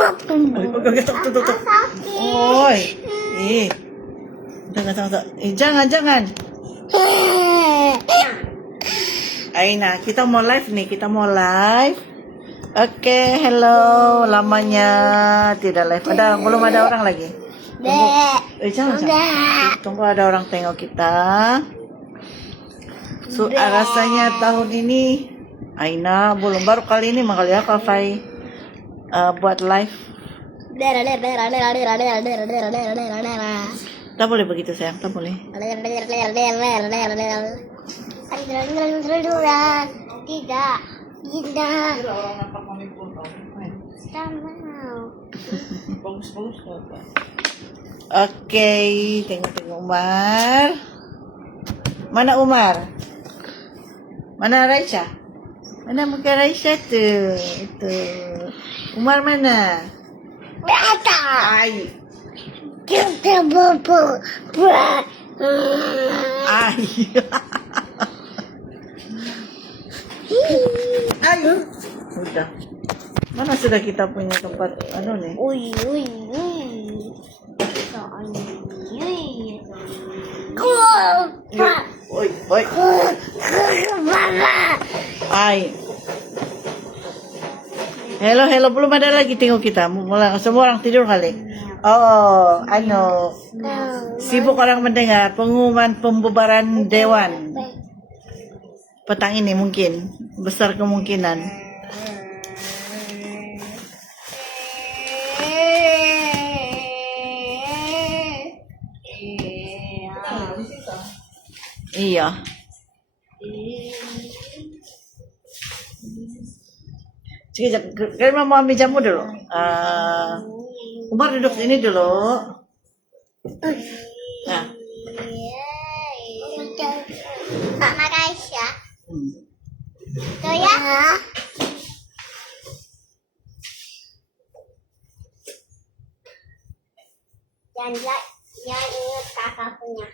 Tuh. Oi. Jangan. Aina, kita mau live nih, Oke, hello, lamanya tidak live. Belum ada orang lagi. Jangan. Tunggu ada orang tengok kita. Rasanya tahun ini Aina baru kali ini makanya Fai buat live. Tak boleh begitu sayang, tak boleh. Tidak. Bagus. Oke, tengok Umar. Mana Umar? Mana Raisya? Mana muka Raisya tuh? Itu. Umar mana? Ai. Kita bobo. Ai. Ayo. Udah. Mana sudah kita punya tempat nih? Oi. Ai. Hello, belum ada lagi tengok kita. Semua orang tidur kali. Oh, sibuk orang mendengar pengumuman pembubaran dewan. Petang ini mungkin, besar kemungkinan. Iya. Kalian mau ambil jamu dulu. Umar duduk sini dulu. Nah. Mama Raisya. Tuh ya. Jangan ingat kakak punya.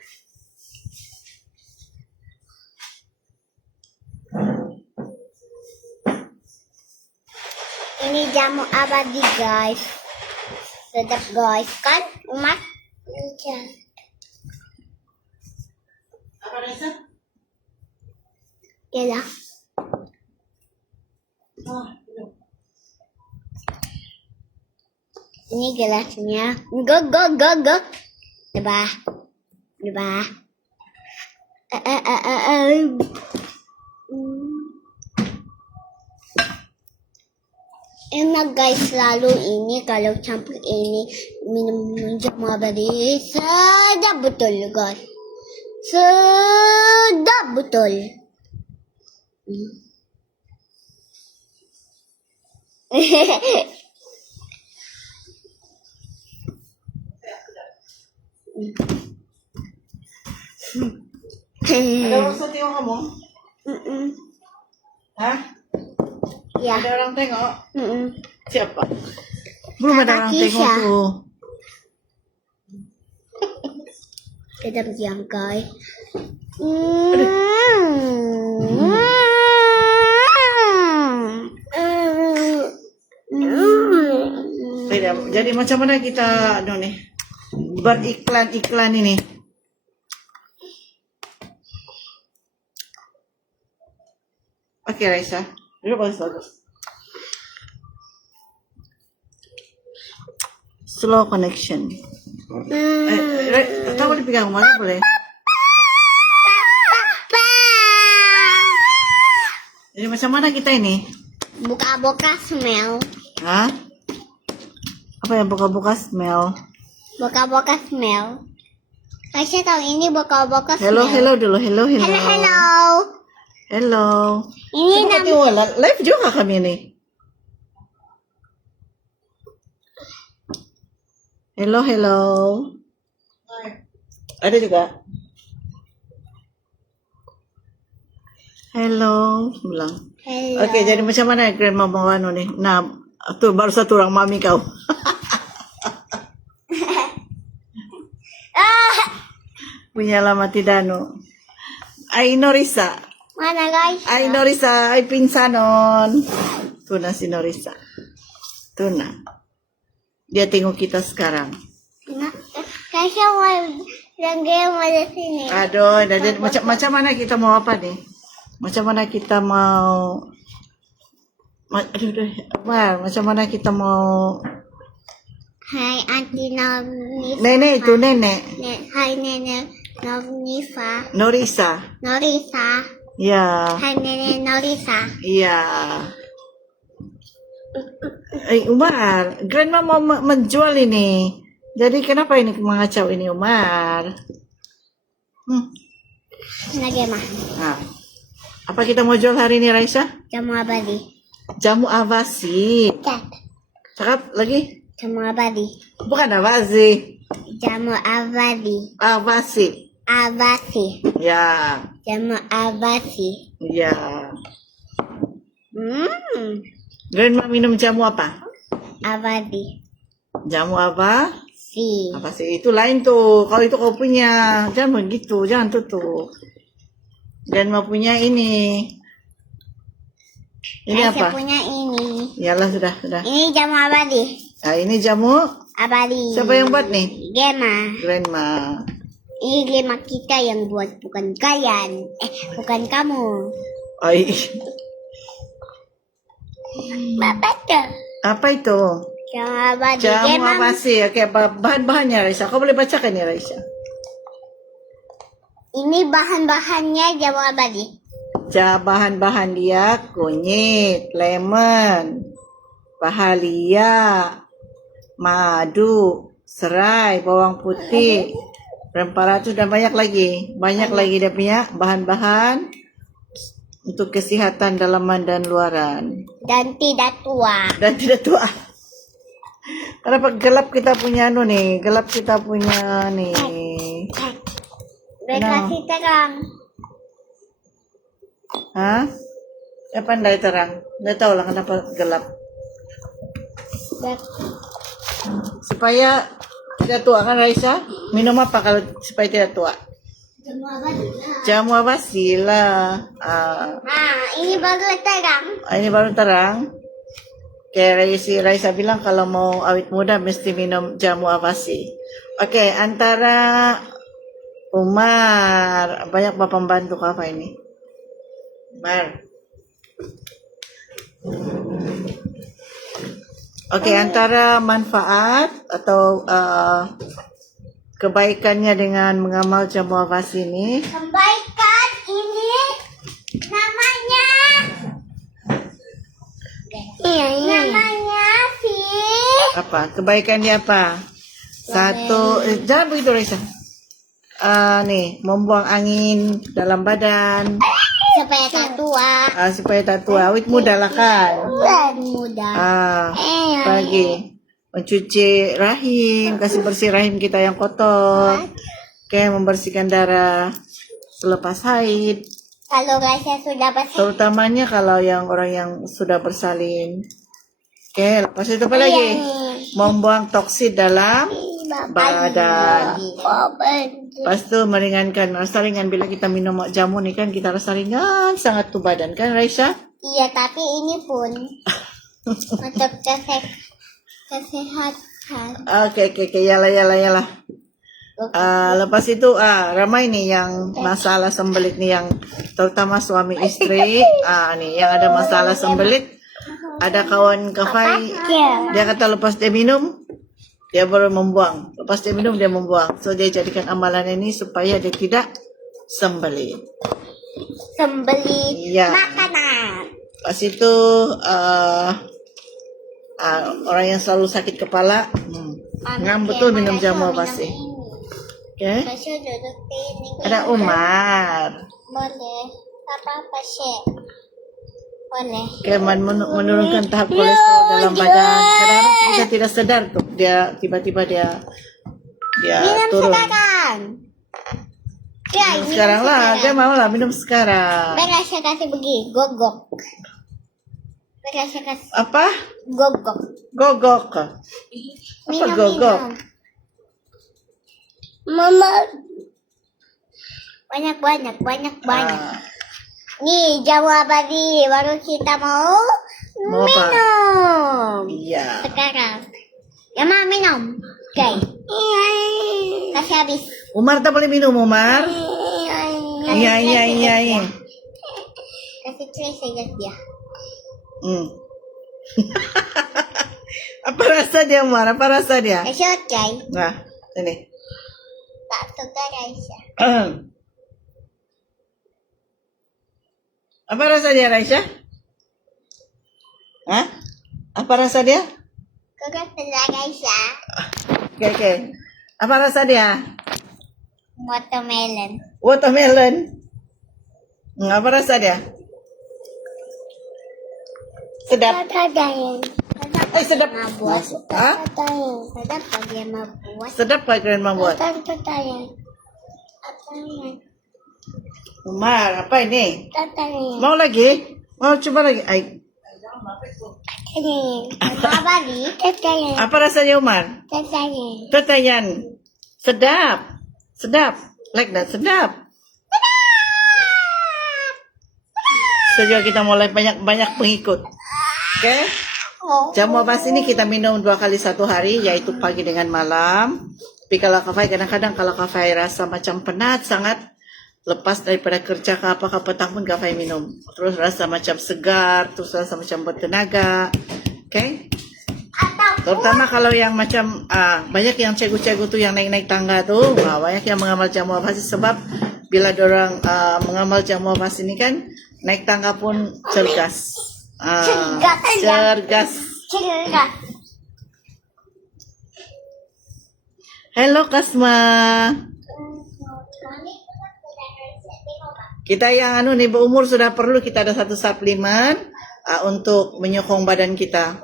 Ini jamu abadi guys. Sedap guys kan Umar? Iya. Apa rasa? Iya. Ini gelasnya. Go. Coba. Enak guys, selalu ini kalau campur ini minum jamu abadi sedap betul guys. Sedap betul. Ada urusan tengok kamu? Hah? Ya. Ada orang tengok? Siapa? Belum ada orang tengok tuh. Kita berdiam guys. Jadi macam mana kita beriklan ini? Oke, Raisa. Dulu bagus. Slow connection. Tahu dipegang mana boleh? Jadi macam mana kita ini? Buka-buka smell. Hah? Apa yang buka-buka smell? Buka-buka smell. Kasih tahu ini buka-buka smell. Hello dulu. Hello. Ini namanya live juga kami ini. Hello. Ada juga. Hello, bilang. Oke, jadi macam mana Grandma mau nih? Nah, tuh baru satu orang mami kau. Punya lama tidano. Ay Norisa. Mana guys? Ay Norisa, ay pinsanon. Tuna si Norisa. Tuna. Dia tengok kita sekarang. Nah, kasi lagay mo na sini. Aduh, macam mana kita mau apa nih? Macam mana kita mau Umar, macam mana kita mau Hai Auntie Nonifa. nenek itu nenek Hai Nenek Nonifa. Norisa. Norisa. Ya, Hai Nenek Norisa. iya. Umar, grandma mau menjual ini. Jadi kenapa ini mengacau ini Umar? Lagay mah. Nah, apa kita mau jual hari ini Raisa? Jamu abadi. Jamu avasi. Cat. Cakap lagi? Jamu abadi. Bukan avasi. Jamu abadi. Avasi. Abasi. Ya, Jamu abasi. ya. Grandma minum jamu apa? Abadi. Jamu apa? Si. Apa sih? Itu lain tuh. Kalau itu kau punya, jangan begitu, jangan tutup. Grandma punya ini. Ini Saya apa? punya ini. Yalah sudah. Ini jamu abadi. Nah, ini jamu. Abadi. Siapa yang buat nih? Gema. Grandma. Ini Gema kita yang buat, bukan kalian. Bukan kamu. Ay, Bapak tuh. apa itu? Jamu abadi. Jamu Gema. apa sih? Oke, apa bahan-bahannya Raisa? Kau boleh bacakan ya Raisa? Ini bahan-bahannya jamu abadi. Bahan-bahan dia kunyit, lemon, bahagia, madu, serai, bawang putih, rempah racun dan banyak lagi dia punya bahan-bahan untuk kesehatan dalaman dan luaran Dan tidak tua. dan tidak tua. Kenapa gelap kita punya gelap kita punya nih. Berkasih terang. Hah? Ya pandai terang. Nggak tahu lah kenapa gelap. Supaya tidak tua kan Raisa? Minum apa kalau supaya tidak tua? Jamu abadi. Jamu apa sila? Ini baru terang. Ini baru terang. Kayak Raisa bilang kalau mau awet muda mesti minum jamu avasi. Oke, antara Umar, banyak bapak pembantu apa ini? Umar. Oke, antara manfaat atau kebaikannya dengan mengamal jamu avasi ini. Kebaikan ini namanya. Namanya sih. Apa? Kebaikannya apa? Satu, jangan begitu Raisa. Nih, membuang angin dalam badan. Supaya tak tua. Supaya tak tua, awet muda lah kan. Dan muda. Pagi mencuci rahim, kasih bersih rahim kita yang kotor. Kayak membersihkan darah selepas haid. Kalau Raisa sudah bersih. Terutamanya kalau yang orang yang sudah bersalin. Oke, lepas itu apa lagi? Membuang toksin dalam badan. Lepas itu meringankan rasa ringan bila kita minum jamu nih kan kita rasa ringan sangat tuh badan kan Raisa? Iya, tapi ini pun untuk kesehatan. Oke, yalah. Lepas itu ramai nih yang masalah sembelit nih yang terutama suami istri. Nih yang ada masalah sembelit. Ada kawan kafai, dia kata lepas dia minum dia baru membuang. Lepas dia minum dia membuang. So dia jadikan amalan ini supaya dia tidak sembelit. Ya. Makanan. Pas itu orang yang selalu sakit kepala, betul minum jamu apa sih? Oke. Ada Umar. Boleh. Apa sih? Boleh. Keman menurunkan tahap kolesterol dalam badan. Kadang kita tidak sadar tuh dia tiba-tiba dia Minum turun. sekarang. Ya, Minum sekarang lah, dia mau lah minum sekarang. Mereka saya kasih begini, gogok. Mereka saya kasih Apa? gogok. Gogok. Apa gogok? Mama. Banyak. Nih, jamu abadi baru kita mau Mau apa? minum. Iya. Sekarang. Yang mau minum? Okay. Kasi habis. Umar tak boleh minum, Umar. Iya, iya, iya, iya. Kasi trace saja dia. Hmm. Apa rasa dia, Umar? Apa rasa dia? Kasi okay. Nah, ini. Tak suka Raisa. Apa rasa dia, Raisya? Hah? Apa rasa dia? Kau suka Raisa? Oke, oke. Apa rasa dia? Watermelon. Watermelon. Apa rasa dia? Sedap. Tadayan. Sedap. Mabuat. Hah? Tadayan. Sedap pag dia mabuat. Sedap Pak Grandma buat. Tadayan. Tadayan. Umar, apa ini? Tadayan. Mau lagi? Mau coba lagi? Ay, Tadayan. Apa ni? Tadayan. apa rasanya, Umar? Tadayan. Tetayan. Sedap. Sedap. Like that. Sedap. Sejauh kita mulai banyak pengikut. Oke? Oh. Jamu abas ini kita minum 2 kali 1 hari, yaitu pagi dengan malam. Tapi kalau kafai, kadang-kadang kalau kafai rasa macam penat sangat, lepas daripada kerja ke apa petang pun kafai minum. Terus rasa macam segar, terus rasa macam bertenaga. Oke? Terutama kalau yang macam banyak yang cikgu-cikgu tuh yang naik-naik tangga tuh, banyak yang mengamal jamu abas sebab bila dorang mengamal jamu abas ini kan naik tangga pun cergas. Cergas. Cergas. Hello Kasma. Kita yang nih berumur sudah perlu kita ada satu suplemen untuk menyokong badan kita.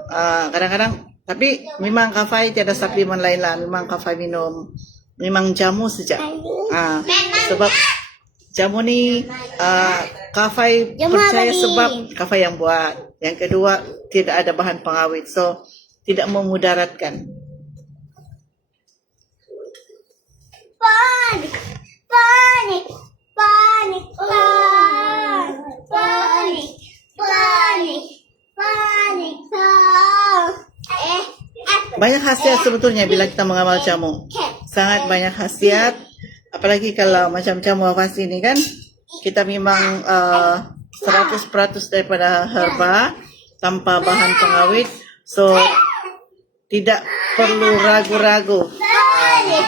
Kadang-kadang tapi memang kafai tiada suplemen lain lah. Memang kafai minum memang jamu saja. Sebab jamu ni kafai Jamu percaya abadi. sebab kafai yang buat. Yang kedua tidak ada bahan pengawet, so tidak memudaratkan. Panik, panik, panik, panik, panik, panik, panik. Banyak khasiat sebetulnya bila kita mengamal jamu. Sangat banyak khasiat. Apalagi kalau macam jamu abas ini kan, kita memang 100% daripada herba tanpa bahan pengawet. So, tidak perlu ragu-ragu. Panik,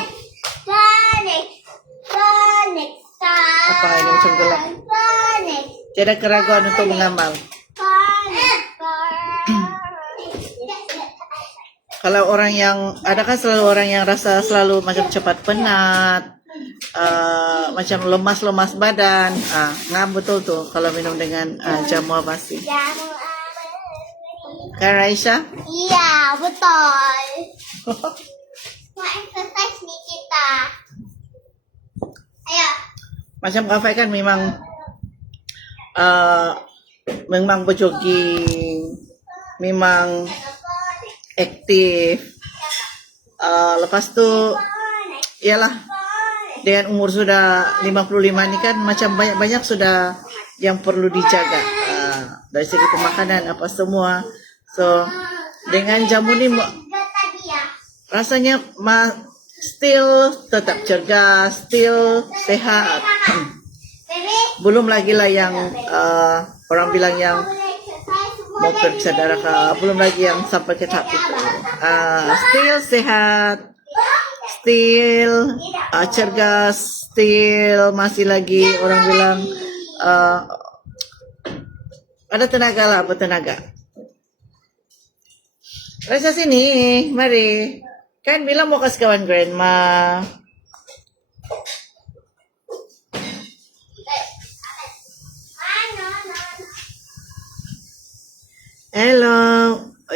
panik, panik, Apa ini macam gelap? panik, Tiada keraguan untuk mengamal. panik. Kalau orang yang, ada kan selalu orang yang rasa selalu macam cepat penat, macam lemas-lemas badan. Nah betul tuh kalau minum dengan jamu abasi. Kan Raisya? Iya, betul. Mau exercise nih kita. Ayo. Macam kafai kan memang memang berjogging, memang aktif. Lepas tu ialah dengan umur sudah 55 ni kan macam banyak-banyak sudah yang perlu dijaga dari segi pemakanan apa semua. So dengan jamu ni rasanya still tetap cergas, still sehat. Belum lagi lah yang orang bilang yang mau periksa darah kah, belum lagi yang sampai ke tahap itu. Still sehat, still cergas, still masih lagi orang bilang ada tenaga lah, bertenaga. Rasa sini, mari. Kan bilang mau kasih kawan grandma. Hello.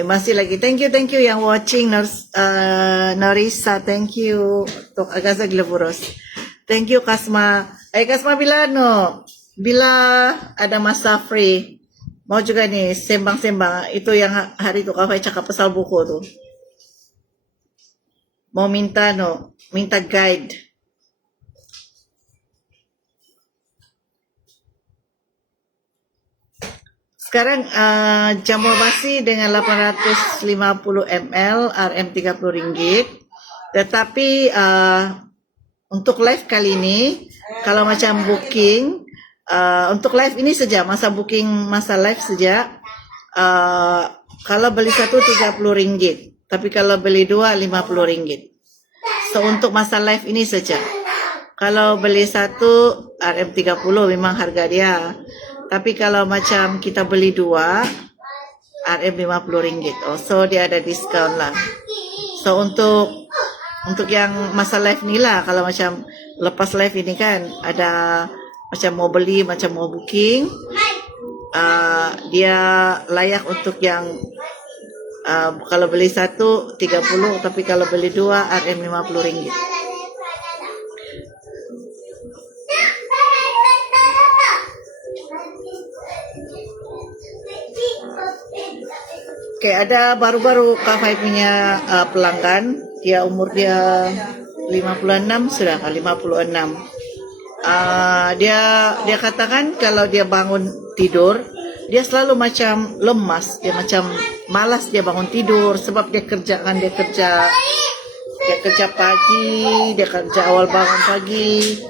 Masih lagi. Thank you yang watching Norisa. Thank you untuk Agaza Glaburos. Thank you Kasma. Kasma bila bila ada masa free. Mau juga nih sembang-sembang. Itu yang hari itu kau cakap pasal buku tuh. Mau minta minta guide. Sekarang jamu basi dengan 850 ml RM Rp30. Tetapi untuk live kali ini, kalau macam booking, untuk live ini saja, masa booking, masa live saja, kalau beli satu Rp30, tapi kalau beli dua Rp50. So untuk masa live ini saja. Kalau beli satu RM30 memang harga dia. Tapi kalau macam kita beli dua RM50. Oh, so dia ada diskon lah. So untuk yang masa live ni lah, kalau macam lepas live ini kan ada macam mau beli, macam mau booking, dia layak untuk yang kalau beli satu 30, tapi kalau beli dua RM50. Oke, ada baru-baru Kak punya pelanggan. Dia umur dia 56 sudah, 56. Dia katakan kalau dia bangun tidur, dia selalu macam lemas, dia macam malas dia bangun tidur sebab dia kerja pagi, dia kerja awal bangun pagi.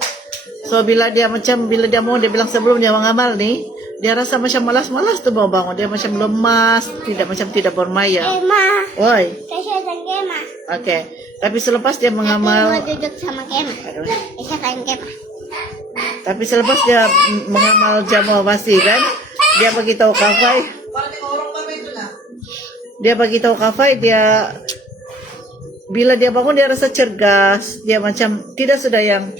So bila dia mau, dia bilang sebelum dia mengamal nih, dia rasa macam malas-malas tuh mau bangun, dia macam lemas, tidak bermaya. Kema. Woi. Saya dan Kema. Oke. Tapi selepas dia mengamal, Mau duduk sama Kema. Saya dan Kema. tapi selepas dia mengamal jamu basi kan, dia bagi tahu Kafai. Dia bila dia bangun dia rasa cergas, dia macam tidak sudah yang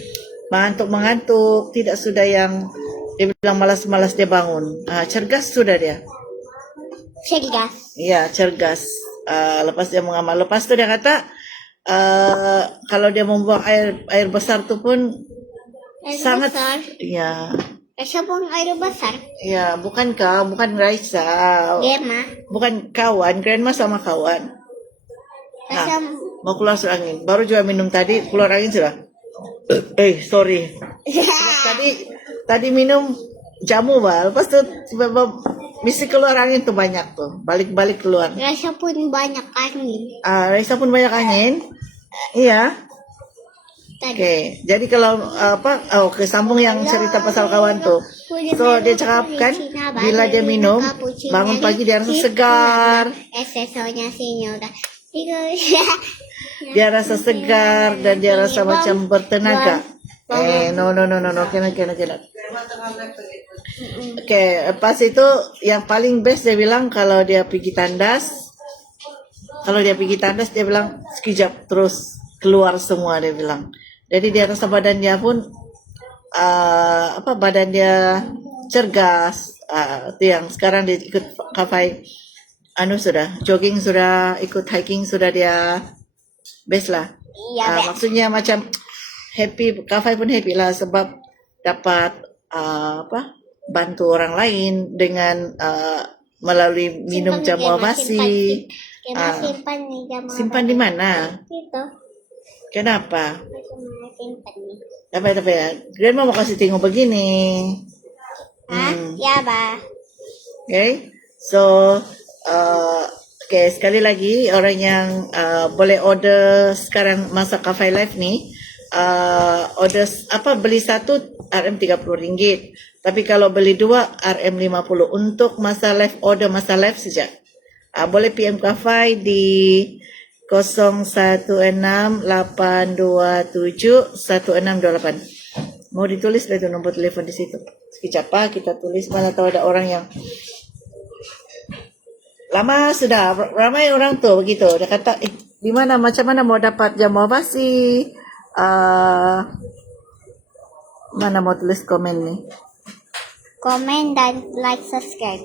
mengantuk, tidak sudah yang dia bilang malas-malas dia bangun. Cergas sudah dia. Cergas. Iya, cergas. Lepas dia mengamal, lepas itu dia kata kalau dia membuang air besar itu pun Air sangat, besar. ya, Siapa yang air besar? ya, bukan Raisa, Kema. bukan kawan, grandma sama kawan. Rasa Mau keluar angin, baru juga minum tadi, keluar angin sudah. Sorry. Tadi minum jamu lepas itu tiba-tiba mesti keluar angin tuh banyak tuh, balik-balik keluar. rasa pun banyak angin. Raisa pun banyak angin. Iya. Tadi. Oke, jadi kalau sambung yang cerita pasal kawan tuh. So dia cakap kan, bila dia minum, bangun pagi dia rasa segar. Espresso-nya sinyora. Dia rasa segar dan dia rasa macam bertenaga. No, cannot. Oke, pas itu yang paling best dia bilang kalau dia pergi tandas. Kalau dia pergi tandas dia bilang sekejap terus keluar semua, dia bilang. Jadi dia rasa badannya pun badan dia cergas. Itu yang sekarang dia ikut Kafai sudah jogging, sudah ikut hiking, sudah dia best lah. Iya, Maksudnya macam happy, Kafai pun happy lah sebab dapat bantu orang lain dengan melalui minum jamu basi. Simpan nih jamu. Simpan di mana? Itu. Kenapa? Simpan nih. Tapi ya, Grandma mau kasih tengok begini. Ya, Ba. Okay, so sekali lagi orang yang boleh order sekarang masa Kafai Live ni, order beli satu RM30, tapi kalau beli dua RM50 untuk masa live, order masa live saja. Boleh PM Kafai di 0168271628. Mau ditulis itu nombor telepon di situ. Sekejap kita tulis, mana tahu ada orang yang lama sudah, ramai orang tuh begitu. Dia kata, di mana, macam mana mau dapat jamu basi? Mana mau tulis komen nih? Komen dan like subscribe.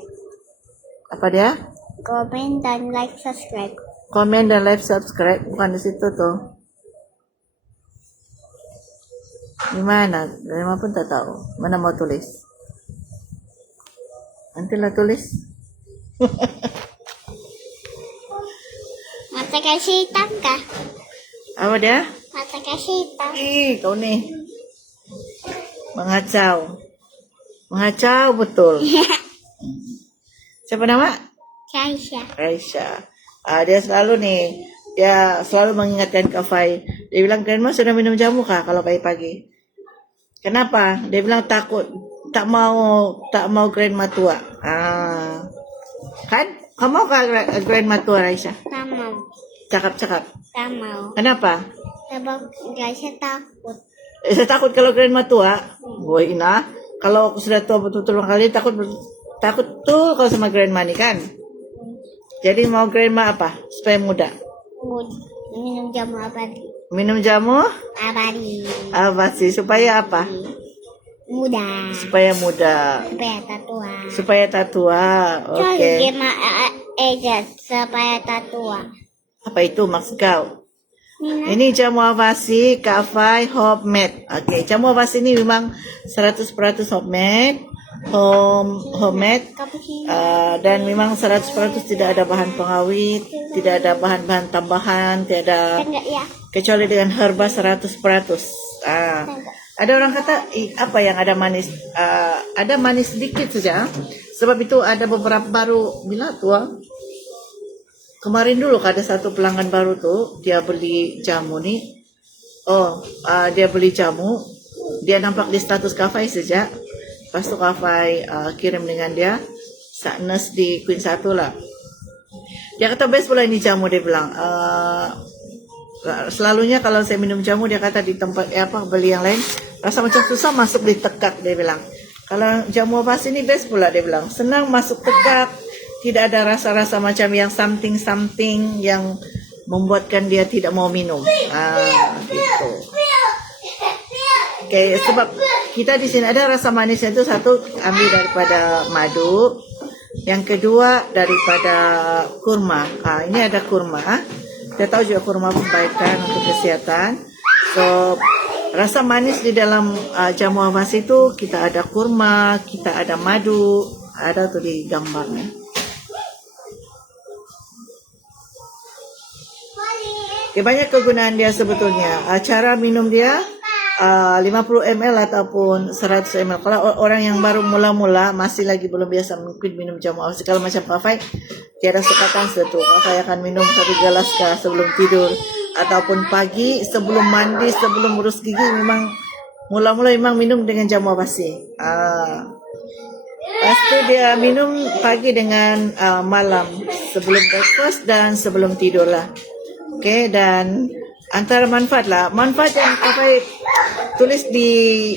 Apa dia? Komen dan like subscribe. Komen dan like subscribe, bukan di situ tuh. Di mana? Dari mana pun tak tahu. Mana mau tulis? Nantilah tulis. Mata kasih hitam kah? Apa dia? Mata kasih hitam. Kau nih. Mengacau betul. Siapa nama? Syaisyah. Raisya. Dia selalu nih, dia selalu mengingatkan Kak Fai. Dia bilang, Grandma sudah minum jamu kah kalau pagi-pagi? Kenapa? Dia bilang takut, tak mau Grandma tua. Kan? Kamu mau kah Grandma tua, Raisya? Tak mau. Cakap-cakap. Tak mau. Kenapa? Sebab Syaisyah takut. Saya takut kalau Grandma tua. Boy, Ina. Kalau aku sudah tua betul-betul kali, takut tuh kalau sama Grandma nih kan. Jadi mau Grandma apa? Supaya muda. Minum jamu abadi. Minum jamu? Abadi. Apa sih? Supaya apa? Muda. Supaya muda. Supaya tak tua. Supaya tak tua. Oke. Supaya tak tua. Apa itu maksud kau? Nina. Ini jamu Avasi Kafai Homemade. Oke, jamu Avasi ini memang 100% homemade. Homemade. Cappuccino. Dan memang 100% tidak ada bahan pengawet, tidak ada bahan-bahan tambahan, tidak ada Enggak ya? kecuali dengan herba 100%. Ada orang kata apa yang ada manis? Ada manis sedikit saja. Sebab itu ada beberapa baru bila tua. Kemarin dulu ada satu pelanggan baru tuh, dia beli jamu nih. Dia beli jamu, dia nampak di status Kafai saja. Lepas tu Kafai kirim dengan dia, nurse di Queen 1 lah. Dia kata best pula ini jamu, dia bilang. Selalunya kalau saya minum jamu, dia kata di tempat beli yang lain, rasa macam susah masuk di tekak, dia bilang. Kalau jamu apa sini best pula, dia bilang. Senang masuk tekak. Tidak ada rasa-rasa macam yang something yang membuatkan dia tidak mau minum. Gitu. Oke, sebab kita di sini ada rasa manisnya itu satu ambil daripada madu, yang kedua daripada kurma. Ini ada kurma. Kita tahu juga kurma kebaikan untuk kesehatan. So, rasa manis di dalam jamu Avasi itu kita ada kurma, kita ada madu, ada tuh di gambarnya. Okay, banyak kegunaan dia sebetulnya. Cara minum dia 50 ml ataupun 100 ml. Kalau orang yang baru mula-mula masih lagi belum biasa mungkin minum jamu Avasi, kalau macam Kafai, tiada sukatan setu. Kafai akan minum 1 gelas kah sebelum tidur ataupun pagi sebelum mandi, sebelum urus gigi. Memang mula-mula memang minum dengan jamu Avasi. Lepas tu dia minum pagi dengan malam sebelum breakfast dan sebelum tidur lah. Okay, dan antara manfaat yang Kafai tulis di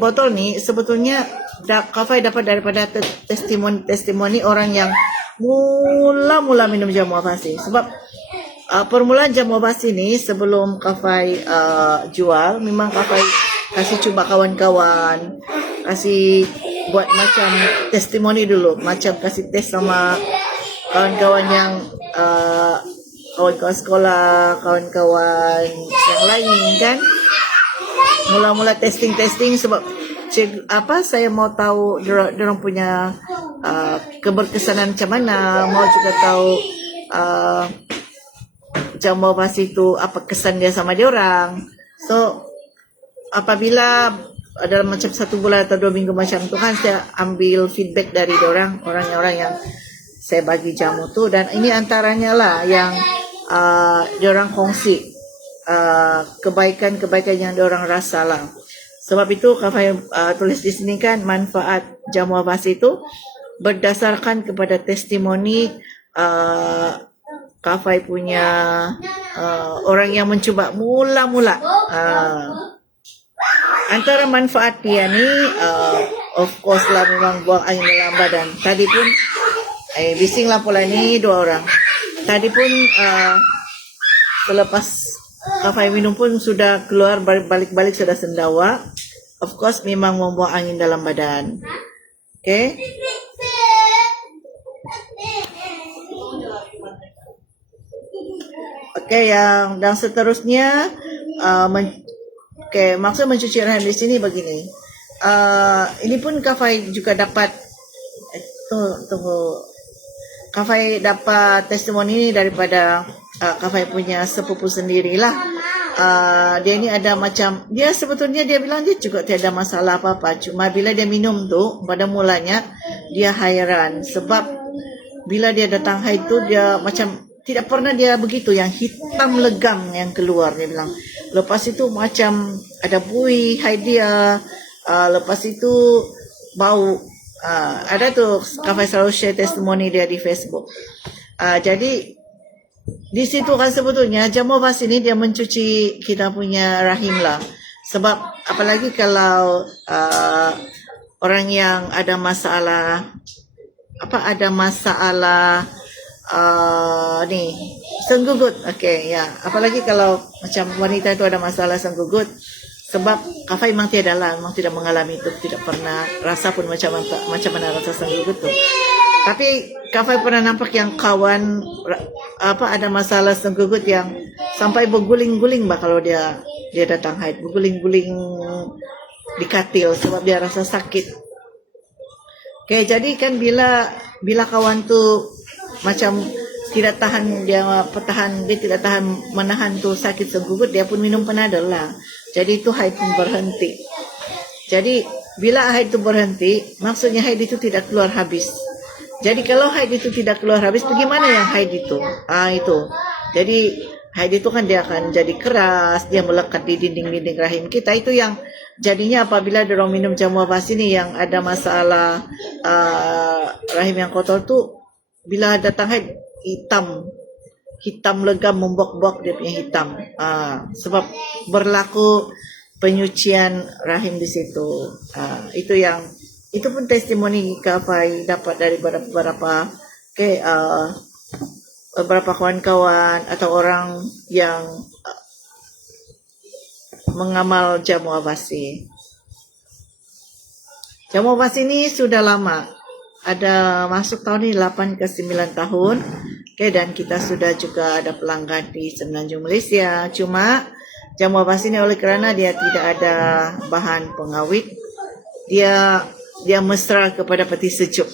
botol ni sebetulnya Kafai dapat daripada testimoni orang yang mula-mula minum jamu Avasi. Sebab permulaan jamu Avasi ni sebelum Kafai jual, memang Kafai kasih cuba kawan-kawan, kasih buat macam testimoni dulu, macam kasih tes sama kawan-kawan yang kawan-kawan sekolah, kawan-kawan yang lain kan. Mula-mula testing sebab saya mau tahu dorang punya keberkesanan macam mana, mau juga tahu jamu Avasi itu apa kesan dia sama diorang. So apabila dalam macam 1 bulan atau 2 minggu macam tu kan, saya ambil feedback dari orang yang saya bagi jamu tu, dan ini antaranya lah yang diorang kongsi kebaikan-kebaikan yang diorang rasa lah. Sebab itu Kafai tulis di sini kan, manfaat jamu Avasi itu berdasarkan kepada testimoni Kafai punya orang yang mencuba mula-mula. Antara manfaat dia ni of course lah memang buang angin dalam badan. Tadi pun bising lah pula ni 2 orang. Tadi pun selepas Kafai minum pun sudah keluar, balik-balik sudah sendawa. Of course memang membuang angin dalam badan. Okay. Okay, dan seterusnya maksud mencuci rahim di sini begini. Ini pun Kafai juga dapat tunggu. Kafai dapat testimoni ini daripada Kafai punya sepupu sendirilah. dia ni ada macam, dia sebetulnya dia bilang dia juga tiada masalah apa-apa. Cuma bila dia minum tu, pada mulanya dia hairan. Sebab bila dia datang haid tu, dia macam tidak pernah dia begitu, yang hitam legam yang keluar, dia bilang. Lepas itu macam ada buih haid dia. Lepas itu bau. Ada tu, Kak Faiz selalu share testimoni dia di Facebook. Jadi di situ kan sebetulnya jamu vas ini dia mencuci kita punya rahim lah. Sebab apalagi kalau orang yang ada masalah ni senggugut. Okey, ya. Apalagi kalau macam wanita itu ada masalah senggugut. Sebab Kak Fai memang tiada lah, memang tidak mengalami itu, tidak pernah rasa pun macam mana rasa senggugut tu. Tapi Kak Fai pernah nampak yang kawan ada masalah senggugut yang sampai berguling-guling kalau dia datang haid, berguling-guling di katil sebab dia rasa sakit. Okay, jadi kan bila kawan tu macam tidak tahan, dia tidak tahan menahan tu sakit senggugut, dia pun minum Panadol lah. Jadi itu haid pun berhenti. Jadi bila haid itu berhenti, maksudnya haid itu tidak keluar habis. Jadi kalau haid itu tidak keluar habis, bagaimana yang haid itu? Itu. Jadi haid itu kan dia akan jadi keras, dia melekat di dinding-dinding rahim kita. Itu yang jadinya apabila dorong minum jamu vas ini yang ada masalah rahim yang kotor tu, bila datang haid hitam legam, membok-bok dia punya hitam. Sebab berlaku penyucian rahim di situ. Itu pun testimoni Kak Fai dapat dari beberapa kawan-kawan atau orang yang mengamal jamu avasi. Jamu avasi ini sudah lama. Ada masuk tahun ini 8 ke 9 tahun. Dan kita sudah juga ada pelanggan di Semenanjung Malaysia. Cuma jamu avasi ini oleh kerana dia tidak ada bahan pengawet, dia mesra kepada peti sejuk.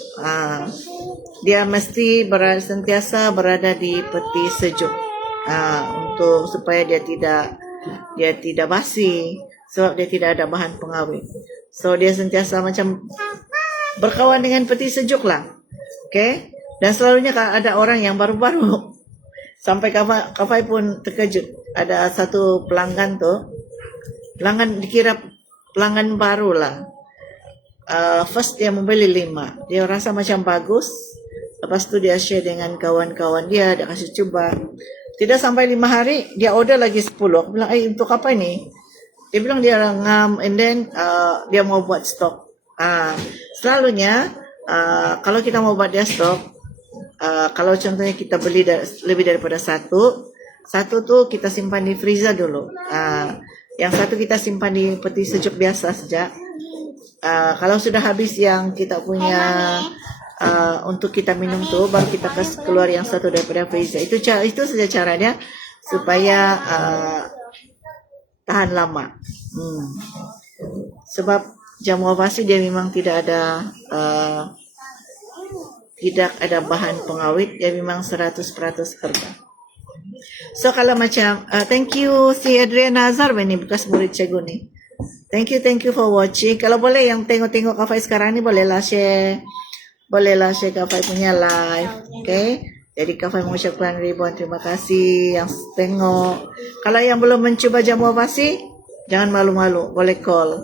Dia mesti sentiasa berada di peti sejuk untuk supaya dia tidak basi, sebab dia tidak ada bahan pengawet. So dia sentiasa macam berkawan dengan peti sejuk lah. Okay? Dan selalunya ada orang yang baru-baru. Sampai Kak Fai pun terkejut. Ada satu pelanggan dikira pelanggan baru lah. First dia membeli 5. Dia rasa macam bagus. Lepas tu dia share dengan kawan-kawan dia kasih cuba. Tidak sampai 5 hari, dia order lagi 10. Aku bilang, untuk apa ni? Dia bilang dia ngam, and then dia mau buat stok. Selalunya, kalau kita mau buat dia stok, kalau contohnya kita beli lebih daripada satu tu kita simpan di freezer dulu. Yang satu kita simpan di peti sejuk biasa saja. Kalau sudah habis yang kita punya untuk kita minum tu, baru kita keluar yang satu daripada freezer. Itu saja caranya supaya tahan lama. Sebab jamu avasi dia memang tidak ada bahan pengawet, dia memang 100% herba. So kalau macam thank you si Adriana Azhar ni bekas murid cikgu ni. Thank you for watching. Kalau boleh yang tengok Kak Fai sekarang ni bolehlah share Kak Fai punya live. Okay? Jadi Kak Fai mengucapkan ribuan terima kasih yang tengok. Kalau yang belum mencuba jamu avasi, jangan malu-malu, boleh call.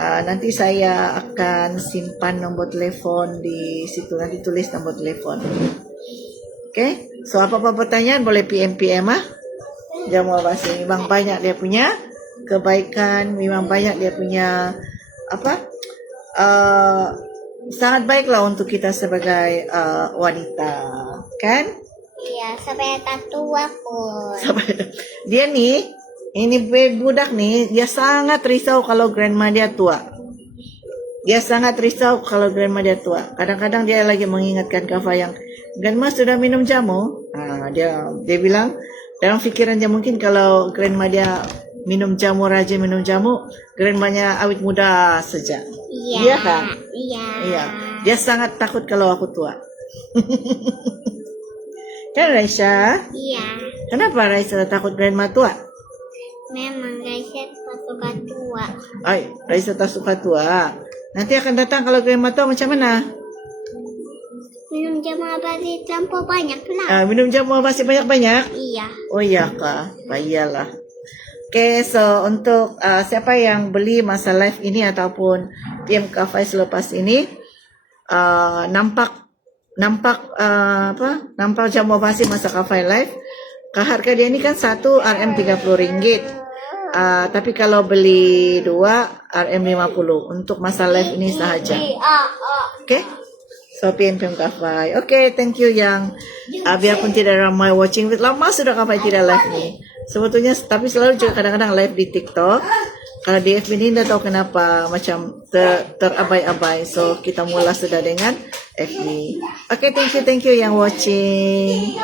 Nanti saya akan simpan nombor telefon di situ. Nanti tulis nombor telefon. Okay? So apa-apa pertanyaan boleh PM jamu avasi memang banyak dia punya kebaikan, memang banyak dia punya sangat baiklah untuk kita sebagai wanita, kan? Iya, sampai tak tua pun. Dia ini budak ni, dia sangat risau kalau grandma dia tua. Kadang-kadang dia lagi mengingatkan Kak Fai yang grandma sudah minum jamu. Dia bilang dalam fikiran dia mungkin kalau grandma dia rajin minum jamu, grandmanya awet muda saja. Iya. Iya kan? Iya. Dia sangat takut kalau aku tua. Kan Raisya? Iya. Kenapa Raisya takut grandma tua? Memang guys, saya suka tua. Ay, Raisa tak suka tua. Nanti akan datang kalau grandma tua macam mana? Minum jamu abadi terlampau banyak lah. Minum jamu masih banyak-banyak? Iya. Oh iya kah? Baiklah. Oke, so untuk siapa yang beli masa live ini ataupun PM Kafai selepas ini, nampak jamu basi masa Kafai live. Harga dia ini kan 1 RM 30 ringgit. Tapi kalau beli 2 RM 50 untuk masa live ini sahaja. Oke? So PM Kafai. Oke, thank you yang biarpun tidak ramai watching, lama sudah Kafai tidak live nih. Sebetulnya tapi selalu juga kadang-kadang live di TikTok. Kalau di FB ini tidak tahu kenapa macam terabai-abai. So kita mulai sudah dengan FB. Oke, thank you yang watching.